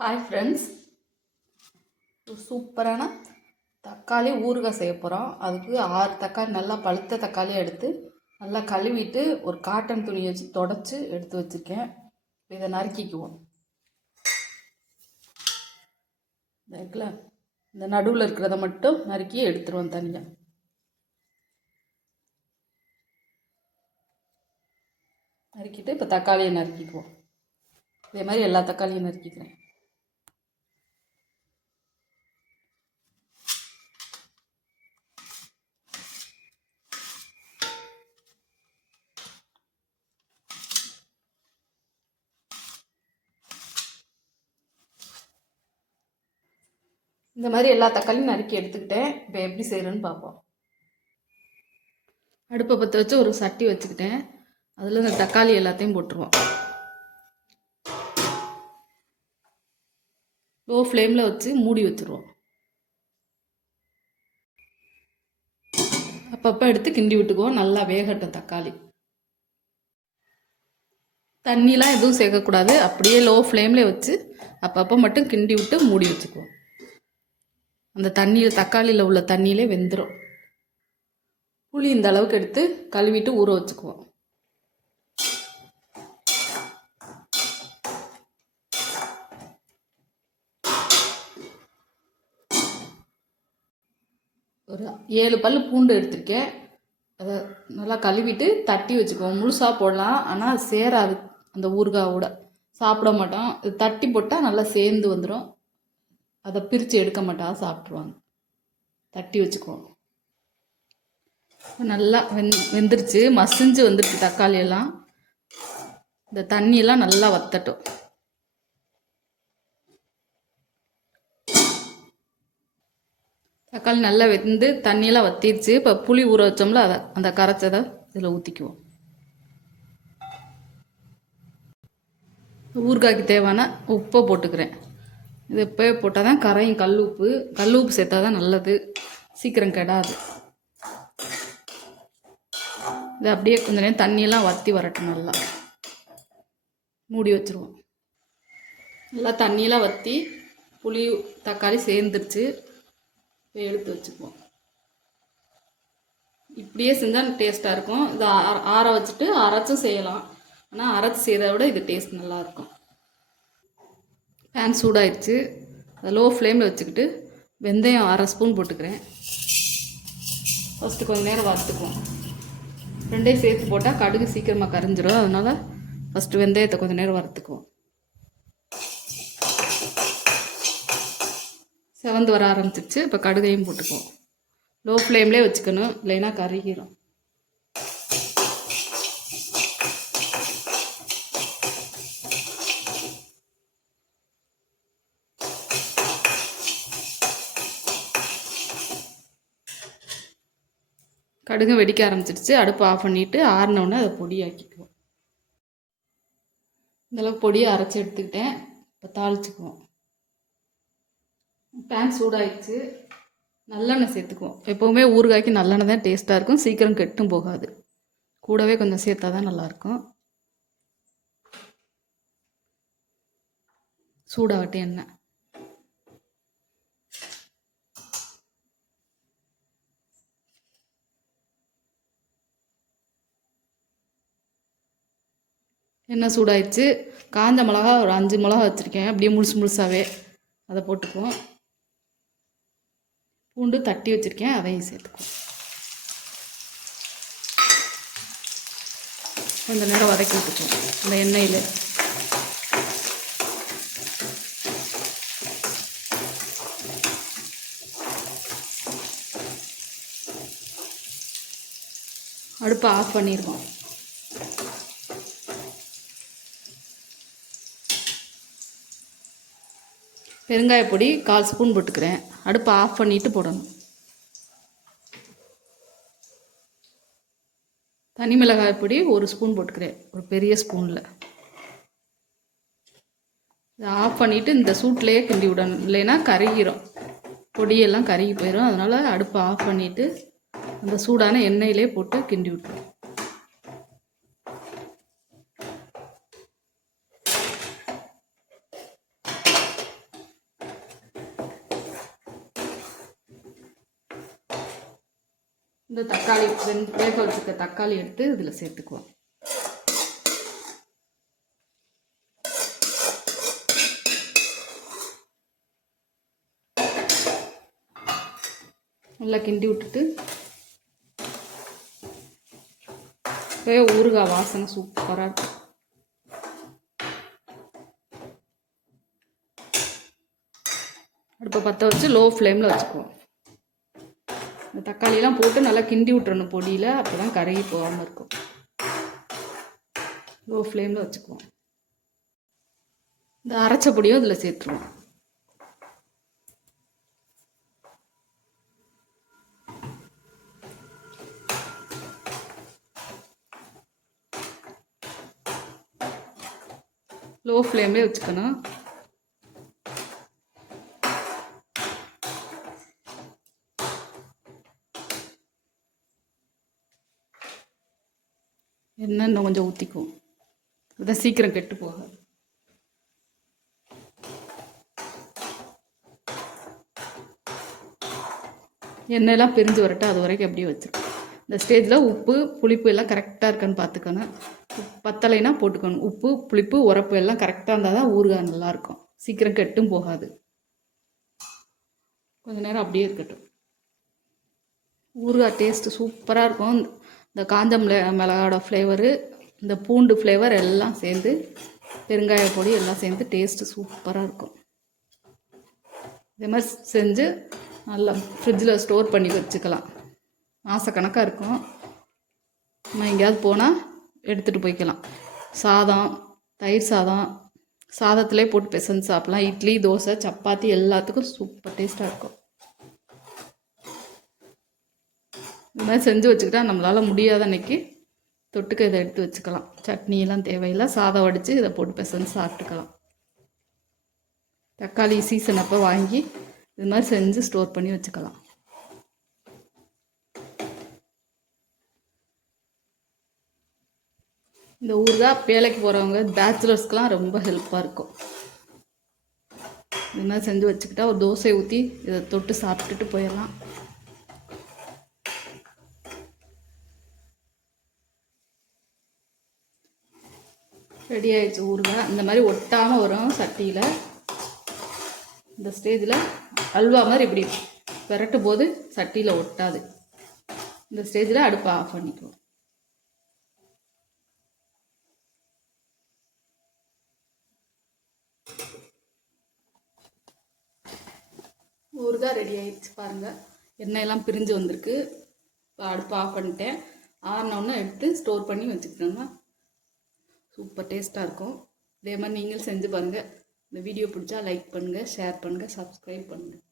Hi friends சூப்பரான தக்காளி ஊறுகாய் செய்ய போகிறோம் அதுக்கு ஆறு தக்காளி நல்லா பழுத்த தக்காளி எடுத்து நல்லா கழுவிட்டு ஒரு காட்டன் துணியை வச்சு தொடச்சி எடுத்து வச்சுருக்கேன். இதை நறுக்கிக்குவோம். இருக்குல்ல? இந்த நடுவில் இருக்கிறத மட்டும் நறுக்கி எடுத்துருவோம் தனியாக நறுக்கிட்டு இப்போ தக்காளியை நறுக்கிக்குவோம். இதே மாதிரி எல்லா தக்காளியும் நறுக்கிக்கிறேன். இந்த மாதிரி எல்லா தக்காளியும் நறுக்கி எடுத்துக்கிட்டேன். இப்போ எப்படி செய்கிறேன்னு பார்ப்போம். அடுப்பை பற்ற வச்சு ஒரு சட்டி வச்சுக்கிட்டேன். அதில் இந்த தக்காளி எல்லாத்தையும் போட்டுருவோம். லோ ஃப்ளேமில் வச்சு மூடி வச்சுருவோம். அப்பப்போ எடுத்து கிண்டி விட்டுக்குவோம். நல்லா வேகட்டும் தக்காளி. தண்ணிலாம் எதுவும் சேர்க்கக்கூடாது. அப்படியே லோ ஃப்ளேமில் வச்சு அப்பப்போ மட்டும் கிண்டி விட்டு மூடி வச்சுக்குவோம். அந்த தண்ணியில் தக்காளியில் உள்ள தண்ணியிலே வெந்துடும் புளி இந்த அளவுக்கு எடுத்து கழுவிட்டு ஊற வச்சுக்குவோம். ஒரு ஏழு பல் பூண்டு எடுத்திருக்கேன். அதை நல்லா கழுவிட்டு தட்டி வச்சுக்குவோம். முழுசாக போடலாம். ஆனால் சேராது அந்த ஊறுகாவோட. சாப்பிட மாட்டோம். தட்டி போட்டால் நல்லா சேர்ந்து வந்துடும் அதை பிரித்து எடுக்க மாட்டா சாப்பிட்ருவாங்க தட்டி வச்சுக்குவோம் நல்லா வெந் வெந்துருச்சு. மசிஞ்சு வந்துருச்சு தக்காளி எல்லாம். இந்த தண்ணியெல்லாம் நல்லா வத்தட்டும். தக்காளி நல்லா வெந்து தண்ணியெல்லாம் வத்திடுச்சு இப்போ புளி ஊற வச்சோம்ல அதை அந்த கரைச்சதை இதில் ஊற்றிக்குவோம் ஊறுகாய்க்கு தேவையான உப்பை போட்டுக்கிறேன். இது இப்போயே போட்டால் தான் கரையும் கல் உப்பு கல் உப்பு சேர்த்தா தான் நல்லது. சீக்கிரம் கெடாது. இது அப்படியே கொஞ்ச நேரம் தண்ணியெல்லாம் வற்றி வரட்டும் நல்லா. மூடி வச்சுருவோம். நல்லா தண்ணியெல்லாம் வற்றி புளி தக்காளி சேர்ந்துருச்சு. எடுத்து வச்சுக்குவோம். இப்படியே செஞ்சால் டேஸ்ட்டாக இருக்கும். இதை ஆற வச்சுட்டு அரைச்சும் செய்யலாம். ஆனால் அரைச்சி செய்கிறத விட இது டேஸ்ட் நல்லாயிருக்கும் பேன் சூடாயிடுச்சு அதை லோ ஃப்ளேமில் வச்சுக்கிட்டு வெந்தயம் அரை ஸ்பூன் போட்டுக்கிறேன். ஃபஸ்ட்டு கொஞ்ச நேரம் வறுத்துக்குவோம். ரெண்டையும் சேர்த்து போட்டால் கடுகு சீக்கிரமாக கரைஞ்சிடும் அதனால் ஃபஸ்ட்டு வெந்தயத்தை கொஞ்ச நேரம் வறுத்துக்குவோம். செவந்து வர ஆரம்பிச்சிருச்சு. இப்போ கடுகையும் போட்டுக்குவோம். லோ ஃப்ளேம்லேயே வச்சுக்கணும். இல்லைன்னா கருகிரும். கடுகு வெடிக்க ஆரம்பிச்சிடுச்சு அடுப்பு ஆஃப் பண்ணிவிட்டு ஆறினவுடனே அதை பொடியாக்கிக்குவோம். இந்தளவு பொடியை அரைச்சி எடுத்துக்கிட்டேன். இப்போ தாளிச்சுக்குவோம். பேன் சூடாயிடுச்சு. நல்லெண்ணெய் சேர்த்துக்குவோம். எப்போவுமே ஊறுகாய்க்கு நல்லெண்ணெய் தான் டேஸ்ட்டாக இருக்கும். சீக்கிரம் கெட்டும் போகாது. கூடவே கொஞ்சம் சேர்த்தா தான் நல்லாயிருக்கும். சூடாகட்டும் எண்ணெய். எண்ணெய் சூடாயிடுச்சு. காஞ்ச மிளகா ஒரு அஞ்சு மிளகா வச்சுருக்கேன். அப்படியே முழுசு முழுசாகவே அதை போட்டுக்குவோம். பூண்டு தட்டி வச்சுருக்கேன். அதையும் சேர்த்துக்குவோம். கொஞ்ச நேரம் வதக்கி விட்டுக்குவோம். இந்த எண்ணெயில். அடுப்பை ஆஃப் பண்ணிடுவோம் பெருங்காய பொடி கால் ஸ்பூன் போட்டுக்கிறேன். அடுப்பை ஆஃப் பண்ணிட்டு போடணும். தனி மிளகாய் பொடி ஒரு ஸ்பூன் போட்டுக்கிறேன். ஒரு பெரிய ஸ்பூனில். இதை ஆஃப் பண்ணிவிட்டு இந்த சூட்லேயே கிண்டி விடணும். இல்லைன்னா கருகிரும். பொடியெல்லாம் கருகி போயிடும் அதனால் அடுப்பை ஆஃப் பண்ணிவிட்டு அந்த சூடான எண்ணெயிலே போட்டு கிண்டி விட்டுரும் இந்த தக்காளி ரெண்டு வேக வச்சுருக்க தக்காளி எடுத்து இதில் சேர்த்துக்குவோம். நல்லா கிண்டி விட்டுட்டு இப்போயே ஊறுகாய் வாசனை சூப்பராக இருக்கும் அடுப்பை பற்ற வச்சு லோ ஃப்ளேமில் வச்சுக்குவோம். இந்த தக்காளியெல்லாம் போட்டு நல்லா கிண்டி விட்டுறணும் பொடியில் அப்போ தான் கருகி போகாமல் இருக்கும். லோ ஃப்ளேமில் வச்சுக்குவோம். இந்த அரைச்ச பொடியும் இதில் சேர்த்துருவோம். லோ ஃப்ளேம்லேயே வச்சுக்கணும். எண்ணெய் இன்னும் கொஞ்சம் ஊற்றிக்குவோம் அதுதான் சீக்கிரம் கெட்டு போகாது எண்ணெயெல்லாம் பிரிஞ்சு வரட்டும். அது வரைக்கும் அப்படியே வச்சுருக்கோம். இந்த ஸ்டேஜில் உப்பு புளிப்பு எல்லாம் கரெக்டாக இருக்கான்னு பார்த்துக்கணும் பத்தலைனா போட்டுக்கணும் உப்பு புளிப்பு உரப்பு எல்லாம் கரெக்டாக இருந்தால் தான் ஊறுகாய் நல்லாயிருக்கும் சீக்கிரம் கெட்டும் போகாது. கொஞ்ச நேரம் அப்படியே இருக்கட்டும். ஊறுகாய் டேஸ்ட்டு சூப்பராக இருக்கும். இந்த காஞ்ச மிளகாவோட மிளகாட ஃப்ளேவரு இந்த பூண்டு ஃப்ளேவர் எல்லாம் சேர்ந்து பெருங்காய பொடி எல்லாம் சேர்ந்து டேஸ்ட்டு சூப்பராக இருக்கும். இதே மாதிரி செஞ்சு நல்லா ஃப்ரிட்ஜில் ஸ்டோர் பண்ணி வச்சுக்கலாம். மாதக்கணக்காக இருக்கும். நம்ம எங்கேயாவது போனால் எடுத்துகிட்டு போய்க்கலாம். சாதம் தயிர் சாதம் சாதத்திலே போட்டு பிசைஞ்சு சாப்பிட்லாம். இட்லி தோசை சப்பாத்தி எல்லாத்துக்கும் சூப்பர் டேஸ்ட்டாக இருக்கும். இந்த மாதிரி செஞ்சு வச்சுக்கிட்டா நம்மளால் முடியாத அன்னைக்கு தொட்டுக்க இதை எடுத்து வச்சுக்கலாம். சட்னியெல்லாம் தேவையில்லை. சாதம் வடித்து இதை போட்டு பெசஞ்சு சாப்பிட்டுக்கலாம். தக்காளி சீசன் அப்போ வாங்கி இது மாதிரி செஞ்சு ஸ்டோர் பண்ணி வச்சுக்கலாம். இந்த ஊர் தான் வேலைக்கு போகிறவங்க பேச்சுலர்ஸ்க்கெலாம் ரொம்ப ஹெல்ப்பாக இருக்கும். இது மாதிரி செஞ்சு வச்சுக்கிட்டா ஒரு தோசை ஊற்றி இதை தொட்டு சாப்பிட்டுட்டு போயிடலாம். ரெடி ஆகிடுச்சு ஊறுகாய். இந்த மாதிரி ஒட்டாமல் வரும் சட்டியில். இந்த ஸ்டேஜில் அல்வா மாதிரி இப்படி விரட்டும் போது சட்டியில் ஒட்டாது. இந்த ஸ்டேஜில் அடுப்பை ஆஃப் பண்ணிக்குவோம். ஊறுகாய் ரெடி ஆயிடுச்சு பாருங்கள் எண்ணெயெல்லாம் பிரிஞ்சு வந்திருக்கு. இப்போ அடுப்பு ஆஃப் பண்ணிட்டேன். ஆறினோன்னு எடுத்து ஸ்டோர் பண்ணி வச்சுக்கிட்டோம்னா சூப்பர் டேஸ்ட்டாக இருக்கும். இதே மாதிரி நீங்களும் செஞ்சு பாருங்கள் இந்த வீடியோ பிடிச்சா லைக் பண்ணுங்கள் ஷேர் பண்ணுங்கள் சப்ஸ்கிரைப் பண்ணுங்கள்